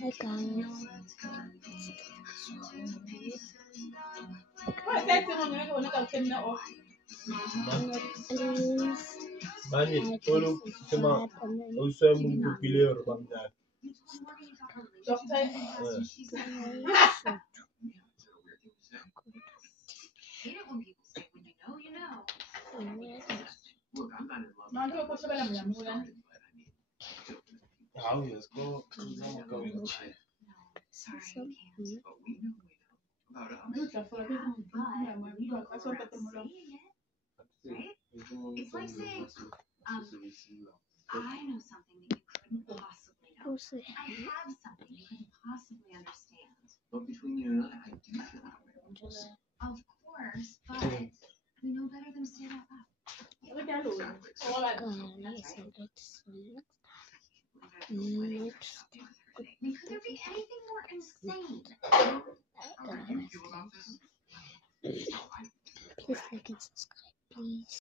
Hi guys. Please Mani, like olu and sema subscribe and then uswe mungu pileo bangda. How is go? It's like saying, I know something that you couldn't possibly know. I have something you couldn't possibly understand. But between you and I do feel that way. Of course, but we know better than to say that out loud. Exactly. I mean, could there be anything more insane? How do you feel about this? Please like and subscribe, please.